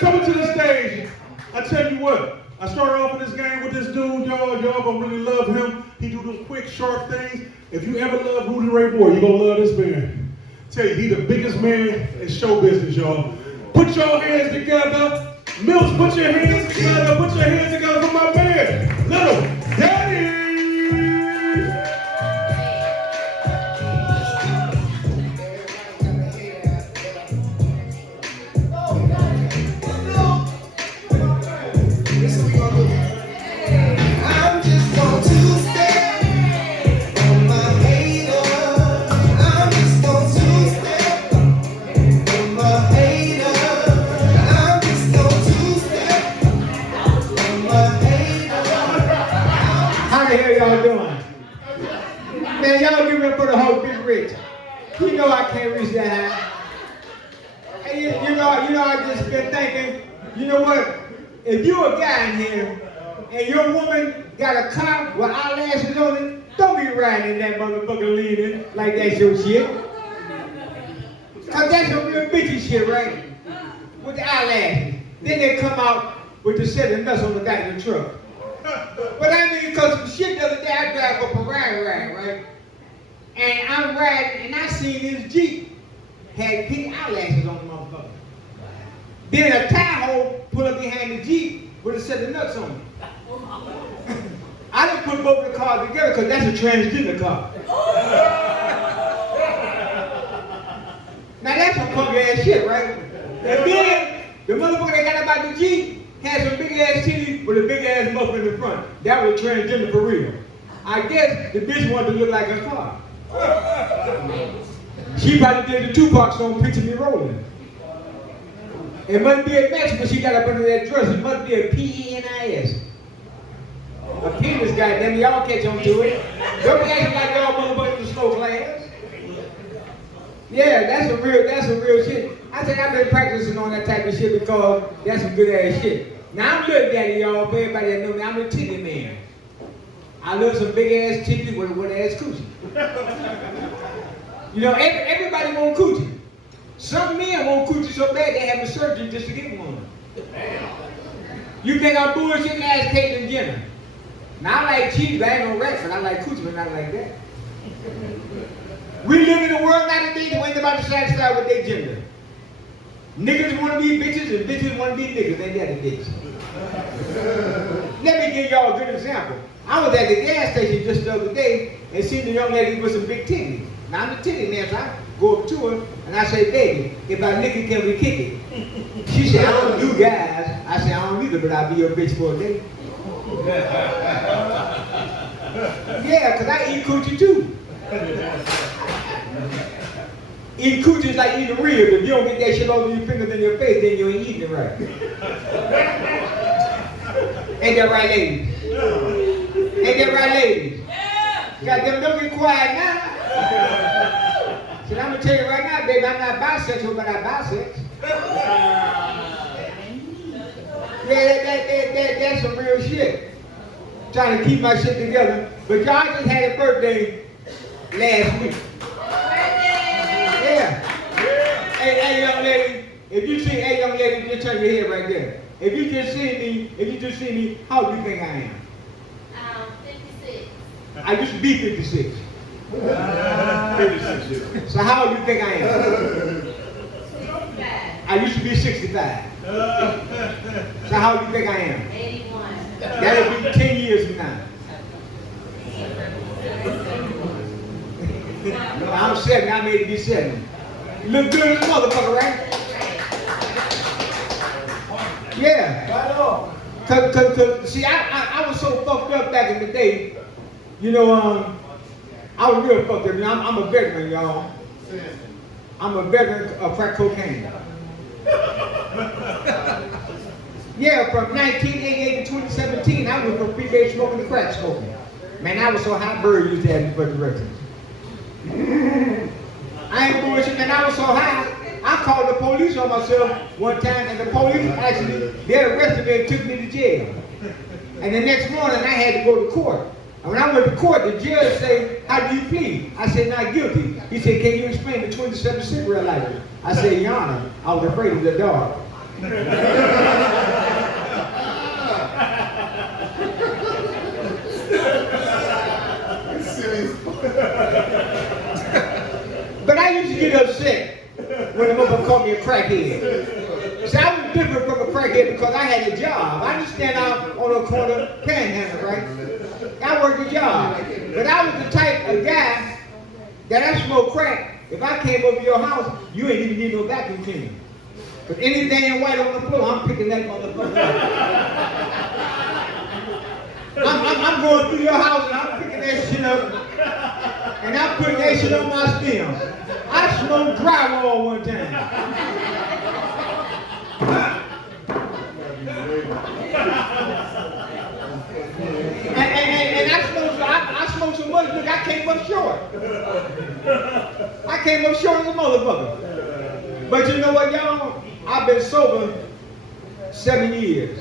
Coming to the stage, I tell you what, I started off in this game with this dude, y'all gonna really love him. He do those quick, sharp things. If you ever love Rudy Ray Moore, you gonna love this man. Tell you, he the biggest man in show business, y'all. Put your hands together. Milt, put your hands together. Put your hands together for my man, Little Daddy. Y'all doing? Man, y'all give me up for the whole Big Rich. You know I can't reach that high. Hey, you know, I just been thinking, you know what? If you a guy in here and your woman got a car with eyelashes on it, don't be riding in that motherfucker leaning like that's your shit. Cause that's some real bitchy shit, right? With the eyelashes. Then they come out with the set of nuts on the back of the truck. But I mean, because some shit the other day, I drive up a ride, right? And I'm riding, and I seen this Jeep had pink eyelashes on the motherfucker. Then a tie-hole put up behind the Jeep with a set of nuts on it. I didn't put both of the cars together because that's a transgender car. Now that's some punk ass shit, right? And then the motherfucker that got about the Jeep had some big ass titties with a big ass muffin in the front. That was transgender for real. I guess the bitch wanted to look like her car. She probably did the Tupac song, Picture Me Rolling. It must be a match when she got up under that dress. It must be a P-E-N-I-S. A penis, goddamn, y'all catch on to it. Don't be acting like y'all motherfuckers in slow class. Yeah, that's some real shit. I think I've been practicing on that type of shit because that's some good ass shit. Now I'm Little Daddy, y'all. For everybody that know me, I'm a titty man. I love some big ass titties with ass coochie. You know, everybody want coochie. Some men want coochie so bad they have a surgery just to get one. You think I'm bullshitting? Ask Caitlyn Jenner. Now I like cheese, but I ain't no rat, but I like coochie, but not like that. We live in a world nowadays that ain't about to satisfy with their gender. Niggas want to be bitches and bitches want to be niggas. Ain't that the bitch? Let me give y'all a good example. I was at the gas station just the other day and seen a young lady with some big titties. Now I'm a titty man, so I go up to her and I say, baby, if I lick it, can we kick it? She said, I don't do guys. I said, I don't either, but I'll be your bitch for a day. Yeah, because I eat coochie too. Eating coochie is like eating ribs. If you don't get that shit over your fingers in your face, then you ain't eating it right. Ain't that right, ladies? Ain't that right, ladies? Goddamn, don't get quiet now. So I'm gonna tell you right now, baby, I'm not bisexual, but I bisex. Yeah, that's some real shit. Trying to keep my shit together. But y'all just had a birthday last week. Yeah. Hey, young lady, if you see, hey, young lady, just turn your head right there. If you just see me, how do you think I am? 56. I used to be 56. 56. So how old do you think I am? 65. I used to be 65. So how old do you think I am? 81. That'll be 10 years from now. I'm 70, I'm 80 to be 70. You look good as a motherfucker, right? Yeah. Cause see, I was so fucked up back in the day. You know, I was real fucked up. I'm a veteran, y'all. I'm a veteran of crack cocaine. Yeah, from 1988 to 2017, I was from free smoking to crack smoking. Man, I was so hot, Bird used to have me for directions. I ain't bullshit, man, I was so high, I called the police on myself one time, and the police actually, they arrested me and took me to jail. And the next morning, I had to go to court. And when I went to court, the judge said, how do you plead? I said, not guilty. He said, can you explain the 27 cigarette lighters? I said, Your Honor, I was afraid of the dog. get upset when the motherfucker called me a crackhead. See, I was different from a crackhead because I had a job. I didn't stand out on a corner panhandle, right? I worked a job. But I was the type of guy that I smoked crack. If I came over your house, you ain't even need no vacuum cleaner. Because anything white on the floor, I'm picking that motherfucker up. I'm going through your house and I'm picking that shit up. And I'm putting that shit on my stem. I smoked drywall one time. And I smoked so much, look, I came up short. I came up short as a motherfucker. But you know what, y'all? I've been sober 7 years.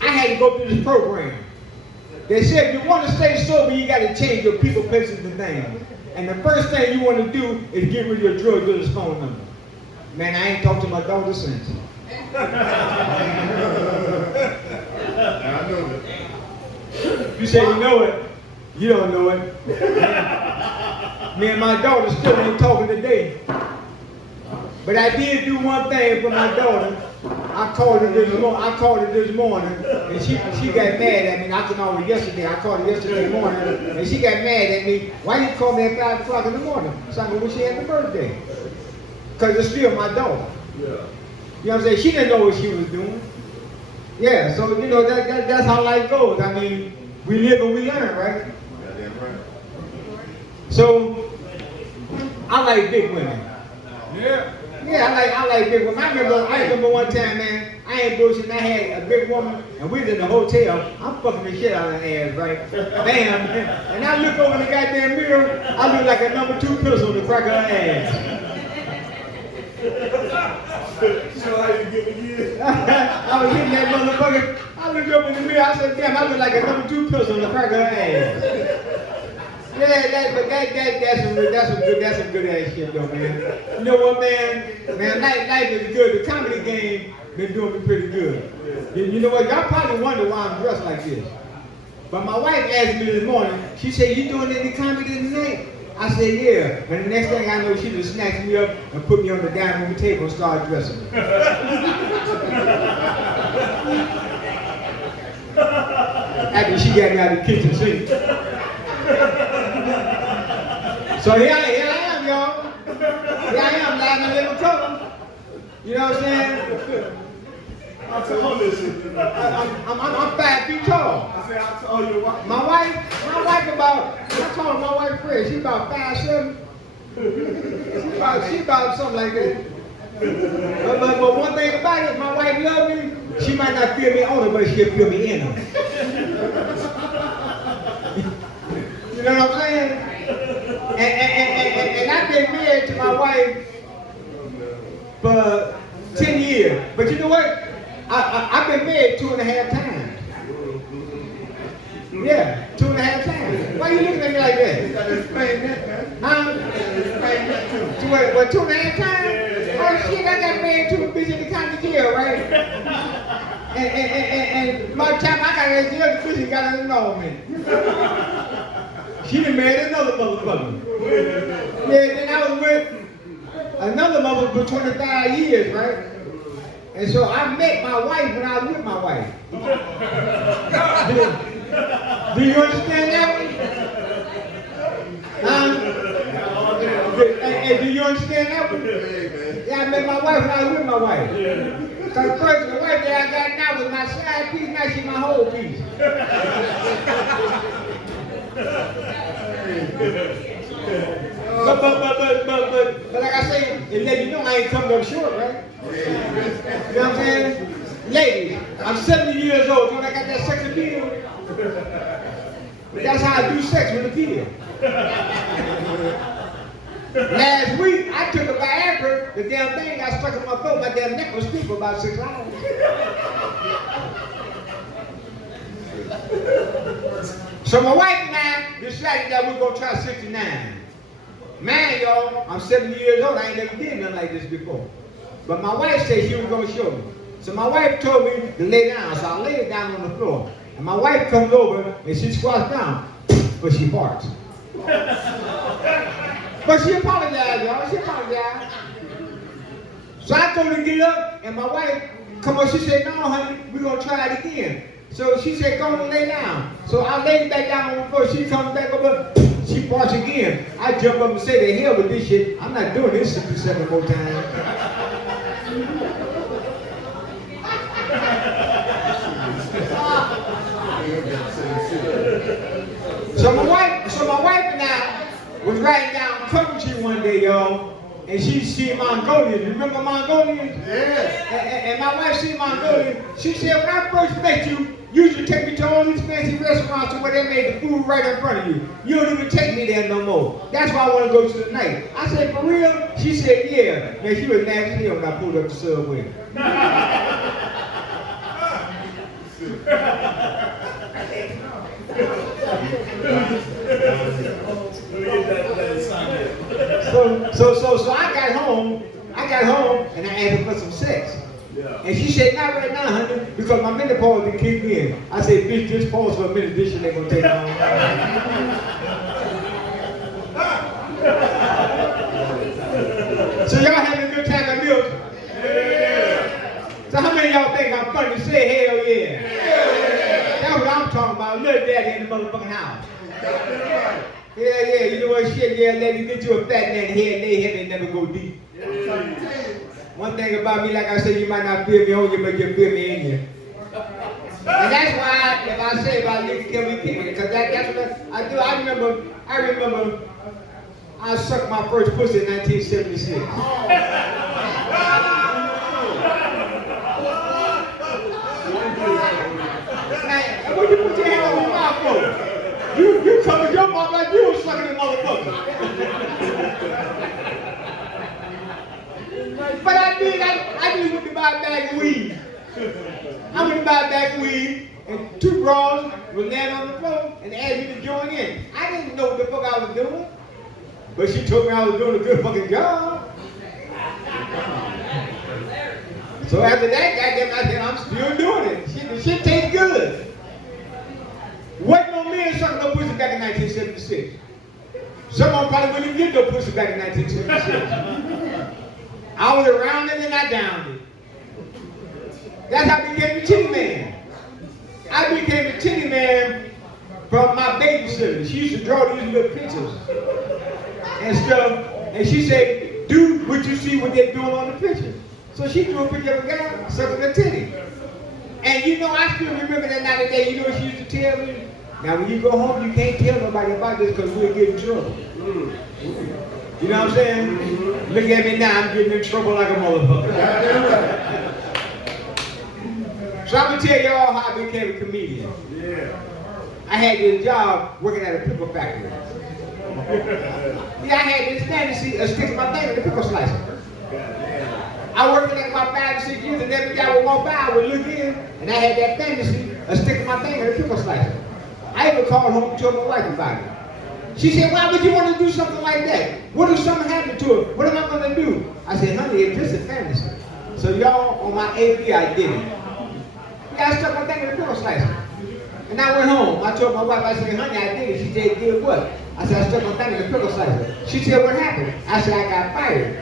I had to go through this program. They said if you want to stay sober, you got to change your people, places, and things. And the first thing you want to do is get rid of your drug dealer's phone number. Man, I ain't talked to my daughter since. I know it. You say you know it. You don't know it. Me and my daughter still ain't talking today. But I did do one thing for my daughter. I called her this morning, and she got mad at me. I called her yesterday. I called her yesterday morning, and she got mad at me. Why you call me at 5 o'clock in the morning? So I go, well, she had her birthday. Because it's still my daughter. Yeah. You know what I'm saying? She didn't know what she was doing. Yeah, so you know that's how life goes. I mean, we live and we learn, right? Goddamn right. So I like big women. Yeah. Yeah, I like big women. I remember one time, man, I ain't bullshitting. I had a big woman, and we was in the hotel. I'm fucking the shit out of her ass, right? Bam. And I look over the goddamn mirror. I look like a number 2 pistol in the crack of her ass. So how you get again? I was hitting that motherfucker. I looked up in the mirror. I said, damn, I look like a number 2 pistol in the crack of her ass. Yeah, that's some good ass shit though, man. You know what, man? Man, life is good. The comedy game been doing me pretty good. You know what? Y'all probably wonder why I'm dressed like this. But my wife asked me this morning. She said, "You doing any comedy tonight?" I said, "Yeah." And the next thing I know, she just snatched me up and put me on the dining room table and started dressing me. After she got me out of the kitchen sink. So here I am, y'all. Here I am, lying in a little cover. You know what I'm saying? I told this shit. I'm 5 feet tall. I said, I told you what. My wife about, I told my wife Fred, she about 5'7". She about something like that. But one thing about it, my wife loves me. She might not feel me on her, but she'll feel me in her. You know what I'm saying? And I've been married to my wife for 10 years. But you know what? I've been married 2.5 times. Yeah, 2.5 times. Why you looking at me like that? You gotta explain that, man. Huh? Explain that too. What, 2.5 times? Oh shit, I got married to a bitch in the county jail, right? And by the time I got that jail, the bitch got an annulment. She done married another motherfucker. Yeah, then I was with another motherfucker for 25 years, right? And so I met my wife when I was with my wife. Do you understand that one? And do you understand that one? Yeah, I met my wife when I was with my wife. Because first the wife that I got now was my side piece, now she's my whole piece. But like I say, and let you know I ain't coming up short, right? You know what I'm saying? Ladies, I'm 70 years old. When I got that sex appeal, but that's how I do sex with appeal. Last week, I took a Viagra. The damn thing got stuck in my throat. My damn neck was stiff for about 6 hours. So my wife and I decided that we're going to try 69. Man, y'all, I'm 70 years old. I ain't never did nothing like this before. But my wife said she was going to show me. So my wife told me to lay down. So I laid down on the floor. And my wife comes over and she squats down, but she barks. But she apologized, y'all. She apologized. So I go to get up, and my wife come up. She said, "No, honey, we're gonna try it again." So she said, "Go and lay down." So I laid back down on the floor. She comes back over. She barks again. I jump up and say, "The hell with this shit. I'm not doing this 67 more times." So my wife and I was riding down country one day, y'all, and she see Mongolians. Remember Mongolians? Yes. And my wife see Mongolians. She said, "When I first met you, you used to take me to all these fancy restaurants where they made the food right in front of you. You don't even take me there no more. That's why I want to go to tonight." I said, "For real?" She said, "Yeah." Man, she was nasty as hell when I pulled up the subway. So I got home and I asked her for some sex. Yeah. And she said, "Not right now, honey, because my menopause didn't kick in." I said, "Bitch, just pause for a minute, this shit ain't gonna take long." So y'all having a good time at Milt? Yeah. So how many of y'all think I'm funny? Say hell yeah. That's what I'm talking about. Little daddy in the motherfucking house. Yeah, you know what shit, yeah, lady, get you a fat man head, lay heavy and never go deep. One thing about me, like I said, you might not feel me on you, but you feel me in you. And that's why, if I say about niggas can we kick it, because that's what I do. I remember I sucked my first pussy in 1976. Now, what you put your hand on your mouth for? You covered your mouth like you was sucking a motherfucker. But I just went to buy a bag of weed. I went to buy a bag of weed, and two bras were laying on the floor and asked me to join in. I didn't know what the fuck I was doing, but she told me I was doing a good fucking job. So after that, goddamn, I said, "I'm still doing it. The shit tastes good." Wasn't no man sucking no pussy back in 1976. Someone probably wouldn't even get no pussy back in 1976. I was around it and I downed it. That's how I became the titty man. I became the titty man from my babysitter. She used to draw these little pictures and stuff. And she said, "Do what you see what they're doing on the picture." So she drew a picture of a guy sucking a titty. And you know, I still remember that night and day. You know what she used to tell me? "Now when you go home, you can't tell nobody about this because we'll get in trouble." You know what I'm saying? Look at me now, I'm getting in trouble like a motherfucker. So I'm gonna tell y'all how I became a comedian. Yeah. I had this job working at a pickle factory. Yeah, I had this fantasy of sticking my thing in the pickle slicer. I worked there like about 5 or 6 years, and every guy would walk by, I would look in, and I had that fantasy of sticking my thing in the pickle slicer. I even called home and told my wife about it. She said, "Why would you want to do something like that? What if something happened to it? What am I going to do?" I said, "Honey, it's just a fantasy." So y'all, on my AP, I did it. Yeah, I stuck my thing in the pickle slicer. And I went home. I told my wife, I said, "Honey, I did it." She said, "Did what?" I said, "I stuck my thing in the pickle slicer." She said, "What happened?" I said, "I got fired."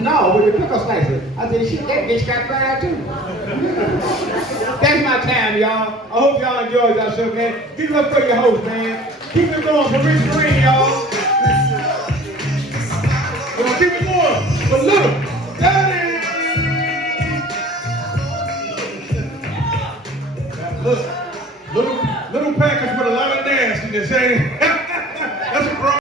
"No, with the pickle slicer." I said, "Shit, that bitch got fired too." That's my time, y'all. I hope y'all enjoyed yourself, man. Give it up for your host, man. Keep it going for Rich Green, y'all. Come on, keep it going for Little Daddy. Look, little package with a lot of nastiness, ain't it?